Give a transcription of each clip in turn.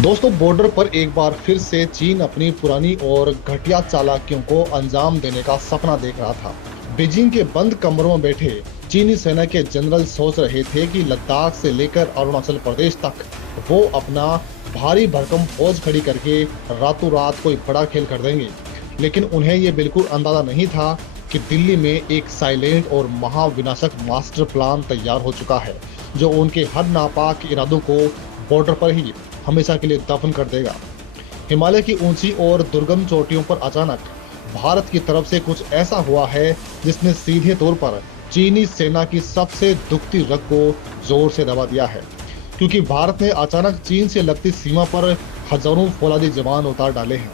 दोस्तों, बॉर्डर पर एक बार फिर से चीन अपनी पुरानी और घटिया चालाकियों को अंजाम देने का सपना देख रहा था। बीजिंग के बंद कमरों में बैठे चीनी सेना के जनरल सोच रहे थे कि लद्दाख से लेकर अरुणाचल प्रदेश तक वो अपना भारी भरकम फौज खड़ी करके रातों रात कोई बड़ा खेल कर देंगे। लेकिन उन्हें ये बिल्कुल अंदाजा नहीं था कि दिल्ली में एक साइलेंट और महाविनाशक मास्टर प्लान तैयार हो चुका है, जो उनके हर नापाक इरादों को बॉर्डर पर ही हमेशा के लिए दफन कर देगा। हिमालय की ऊंची और दुर्गम चोटियों पर अचानक भारत की तरफ से कुछ ऐसा हुआ है जिसने सीधे तौर पर चीनी सेना की सबसे दुखती रग को जोर से दबा दिया है, क्योंकि भारत ने अचानक चीन से लगती सीमा पर हजारों फौलादी जवान उतार डाले हैं।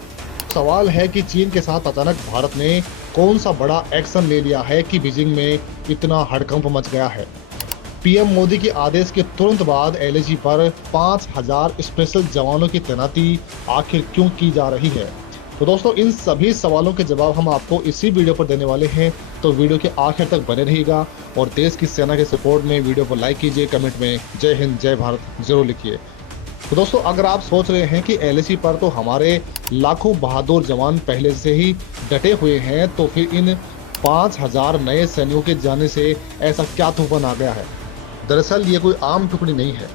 सवाल है कि चीन के साथ अचानक भारत ने कौन सा बड़ा एक्शन ले लिया है कि बीजिंग में इतना हड़कंप मच गया है। पीएम मोदी के आदेश के तुरंत बाद एलएसी पर 5000 स्पेशल जवानों की तैनाती आखिर क्यों की जा रही है? तो दोस्तों, इन सभी सवालों के जवाब हम आपको इसी वीडियो पर देने वाले हैं, तो वीडियो के आखिर तक बने रहिएगा और देश की सेना के सपोर्ट में वीडियो को लाइक कीजिए, कमेंट में जय हिंद जय भारत जरूर लिखिए। तो दोस्तों, अगर आप सोच रहे हैं कि एलएसी पर तो हमारे लाखों बहादुर जवान पहले से ही डटे हुए हैं, तो फिर इन 5000 नए सैनिकों के जाने से ऐसा क्या तूफान आ गया है? दरअसल ये कोई आम टुकड़ी नहीं है।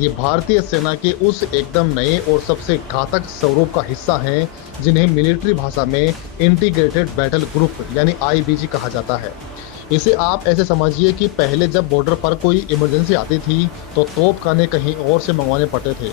ये भारतीय सेना के उस एकदम नए और सबसे घातक स्वरूप का हिस्सा हैं जिन्हें मिलिट्री भाषा में इंटीग्रेटेड बैटल ग्रुप यानी आईबीजी कहा जाता है। इसे आप ऐसे समझिए कि पहले जब बॉर्डर पर कोई इमरजेंसी आती थी तो तोपखाने कहीं और से मंगवाने पड़ते थे,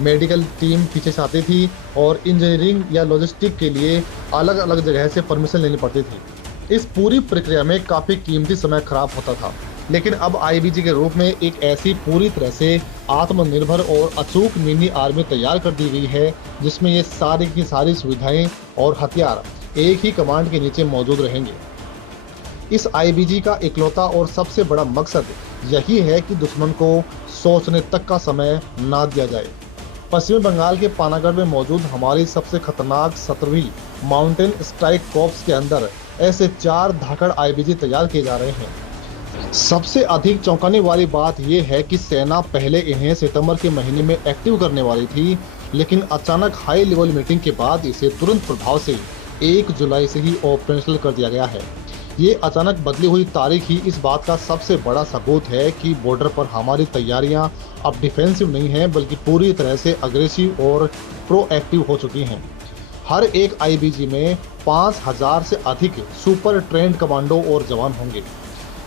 मेडिकल टीम पीछे से आती थी और इंजीनियरिंग या लॉजिस्टिक के लिए अलग अलग जगह से परमिशन लेनी पड़ती थी। इस पूरी प्रक्रिया में काफ़ी कीमती समय खराब होता था। लेकिन अब आईबीजी के रूप में एक ऐसी पूरी तरह से आत्मनिर्भर और अचूक मिनी आर्मी तैयार कर दी गई है जिसमें ये सारी की सारी सुविधाएं और हथियार एक ही कमांड के नीचे मौजूद रहेंगे। इस आईबीजी का इकलौता और सबसे बड़ा मकसद यही है कि दुश्मन को सोचने तक का समय ना दिया जाए। पश्चिमी बंगाल के पानागढ़ में मौजूद हमारी सबसे खतरनाक 17वीं माउंटेन स्ट्राइक कॉर्प्स के अंदर ऐसे 4 धाकड़ आईबीजी तैयार किए जा रहे हैं। सबसे अधिक चौंकाने वाली बात यह है कि सेना पहले इन्हें सितंबर के महीने में एक्टिव करने वाली थी, लेकिन अचानक हाई लेवल मीटिंग के बाद इसे तुरंत प्रभाव से 1 जुलाई से ही ऑपरेशनल कर दिया गया है। ये अचानक बदली हुई तारीख ही इस बात का सबसे बड़ा सबूत है कि बॉर्डर पर हमारी तैयारियां अब डिफेंसिव नहीं हैं, बल्कि पूरी तरह से अग्रेसिव और प्रोएक्टिव हो चुकी हैं। हर एक आईबीजी में 5000 से अधिक सुपर ट्रेंड कमांडो और जवान होंगे,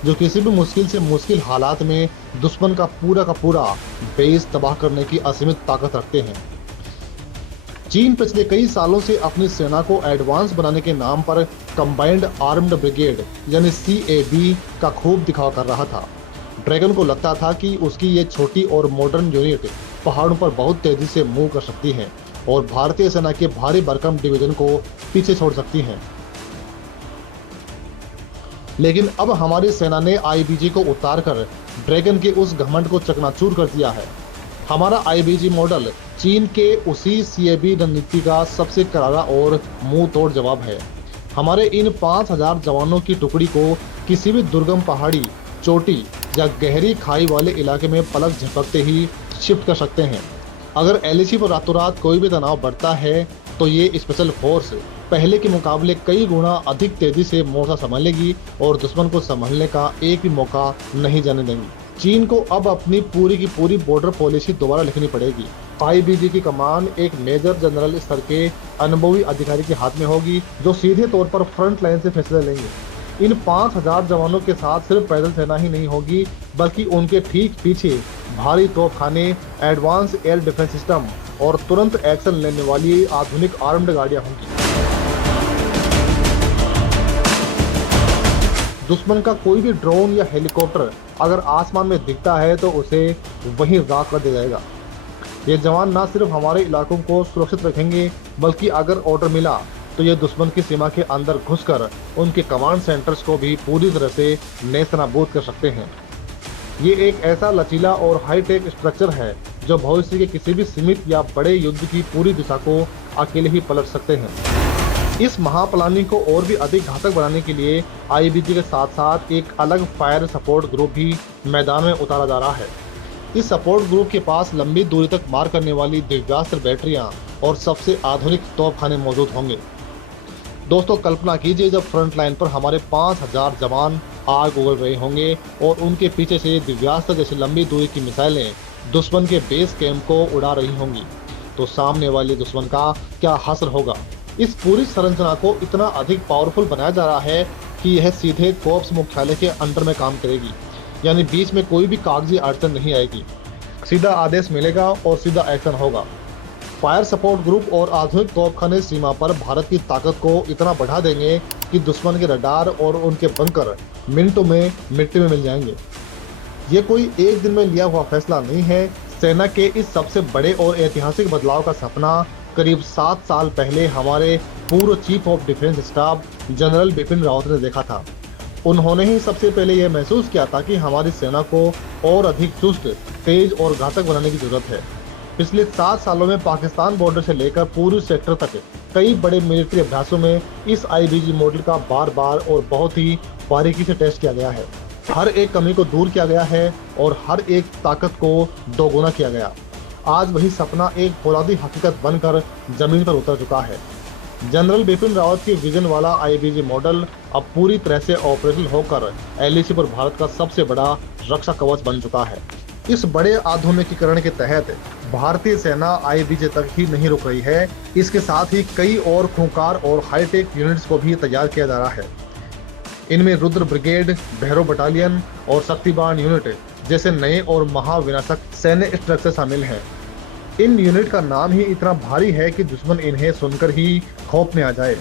जो किसी भी मुश्किल से मुश्किल हालात में दुश्मन का पूरा बेस तबाह करने की असीमित ताकत रखते हैं। चीन पिछले कई सालों से अपनी सेना को एडवांस बनाने के नाम पर कंबाइंड आर्म्ड ब्रिगेड यानी CAB का खूब दिखावा कर रहा था। ड्रैगन को लगता था कि उसकी ये छोटी और मॉडर्न यूनिट पहाड़ों पर बहुत तेजी से मूव कर सकती है और भारतीय सेना के भारी भरकम डिवीजन को पीछे छोड़ सकती है। लेकिन अब हमारी सेना ने आईबीजी को उतारकर ड्रैगन के उस घमंड को चकनाचूर कर दिया है। हमारा आईबीजी मॉडल चीन के उसी CAB रणनीति का सबसे करारा और मुंह तोड़ जवाब है। हमारे इन 5000 जवानों की टुकड़ी को किसी भी दुर्गम पहाड़ी चोटी या गहरी खाई वाले इलाके में पलक झपकते ही शिफ्ट कर सकते हैं। अगर एलएसी पर रातों रात कोई भी तनाव बढ़ता है तो ये स्पेशल फोर्स पहले के मुकाबले कई गुना अधिक तेजी से मोर्चा संभालेगी और दुश्मन को संभालने का एक भी मौका नहीं जाने देंगी। चीन को अब अपनी पूरी की पूरी बॉर्डर पॉलिसी दोबारा लिखनी पड़ेगी। आईबीजी की कमान एक मेजर जनरल स्तर के अनुभवी अधिकारी के हाथ में होगी, जो सीधे तौर पर फ्रंट लाइन से फैसले लेंगे। इन 5000 जवानों के साथ सिर्फ पैदल सेना ही नहीं होगी, बल्कि उनके ठीक पीछे भारी तोपखाने, एडवांस एयर डिफेंस सिस्टम और तुरंत एक्शन लेने वाली आधुनिक आर्म्ड गाड़ियां होंगी। दुश्मन का कोई भी ड्रोन या हेलीकॉप्टर अगर आसमान में दिखता है तो उसे वहीं राख कर दिया जाएगा। ये जवान न सिर्फ हमारे इलाकों को सुरक्षित रखेंगे, बल्कि अगर ऑर्डर मिला तो ये दुश्मन की सीमा के अंदर घुसकर उनके कमांड सेंटर्स को भी पूरी तरह से नेस्तनाबूद कर सकते हैं। ये एक ऐसा लचीला और हाईटेक स्ट्रक्चर है जो भविष्य के किसी भी सीमित या बड़े युद्ध की पूरी दिशा को अकेले ही पलट सकते हैं। इस महाप्लानिंग को और भी अधिक घातक बनाने के लिए आईबीजी के साथ साथ एक अलग फायर सपोर्ट ग्रुप भी मैदान में उतारा जा रहा है। इस सपोर्ट ग्रुप के पास लंबी दूरी तक मार करने वाली दिव्यास्त्र बैटरियां और सबसे आधुनिक तोपखाने मौजूद होंगे। दोस्तों कल्पना कीजिए जब फ्रंट लाइन पर हमारे 5000 जवान आग उगल रहे होंगे और उनके पीछे से दिव्यास्त्र जैसी लंबी दूरी की मिसाइलें दुश्मन के बेस कैंप को उड़ा रही होंगी, तो सामने वाले दुश्मन का क्या हश्र होगा। इस पूरी संरचना को इतना अधिक पावरफुल बनाया जा रहा है कि यह सीधे कोर्प्स मुख्यालय के अंडर में काम करेगी, यानी बीच में कोई भी कागजी अड़चन नहीं आएगी। सीधा आदेश मिलेगा और सीधा एक्शन होगा। फायर सपोर्ट ग्रुप और आधुनिक तोपखाने सीमा पर भारत की ताकत को इतना बढ़ा देंगे कि दुश्मन के रडार और उनके बंकर मिनटों में मिट्टी में मिल जाएंगे। ये कोई एक दिन में लिया हुआ फैसला नहीं है। सेना के इस सबसे बड़े और ऐतिहासिक बदलाव का सपना करीब 7 साल पहले हमारे पूर्व chief of defence staff general Bipin Rawat ने देखा था। उन्होंने ही सबसे पहले यह महसूस किया था कि हमारी सेना को और अधिक चुस्त, तेज और घातक बनाने की जरूरत है। पिछले 7 सालों में पाकिस्तान बॉर्डर से लेकर पूर्वी सेक्टर तक कई बड़े मिलिट्री अभ्यासों में इस आईबीजी मॉडल का बार बार और बहुत ही बारीकी से टेस्ट किया गया है। हर एक कमी को दूर किया गया है और हर एक ताकत को दोगुना किया गया। आज वही सपना एक फौलादी हकीकत बनकर जमीन पर उतर चुका है। जनरल बिपिन रावत के विजन वाला आईबीजी मॉडल अब पूरी तरह से ऑपरेशनल होकर एलएसी पर भारत का सबसे बड़ा रक्षा कवच बन चुका है। इस बड़े आधुनिकीकरण के तहत भारतीय सेना आईबीजे तक ही नहीं रुक रही है, इसके साथ ही कई और खूंखार और हाईटेक यूनिट्स को भी तैयार किया जा रहा है। इनमें रुद्र ब्रिगेड, भैरव बटालियन और शक्तिबाण यूनिट जैसे नए और महाविनाशक सैन्य स्ट्रक्चर शामिल हैं। इन यूनिट का नाम ही इतना भारी है कि दुश्मन इन्हें सुनकर ही खौफ में आ जाए।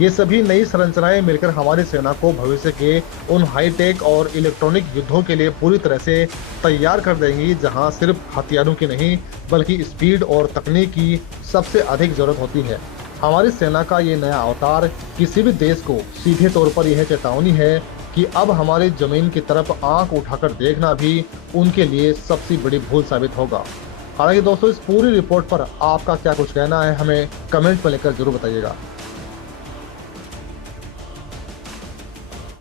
ये सभी नई संरचनाएं मिलकर हमारी सेना को भविष्य के उन हाईटेक और इलेक्ट्रॉनिक युद्धों के लिए पूरी तरह से तैयार कर देंगी, जहां सिर्फ हथियारों की नहीं बल्कि स्पीड और तकनीक की सबसे अधिक जरूरत होती है। हमारी सेना का ये नया अवतार किसी भी देश को सीधे तौर पर यह चेतावनी है कि अब हमारी जमीन की तरफ आंख उठाकर देखना भी उनके लिए सबसे बड़ी भूल साबित होगा। हालांकि दोस्तों इस पूरी रिपोर्ट पर आपका क्या कुछ कहना है, हमें कमेंट में लिखकर जरूर बताइएगा।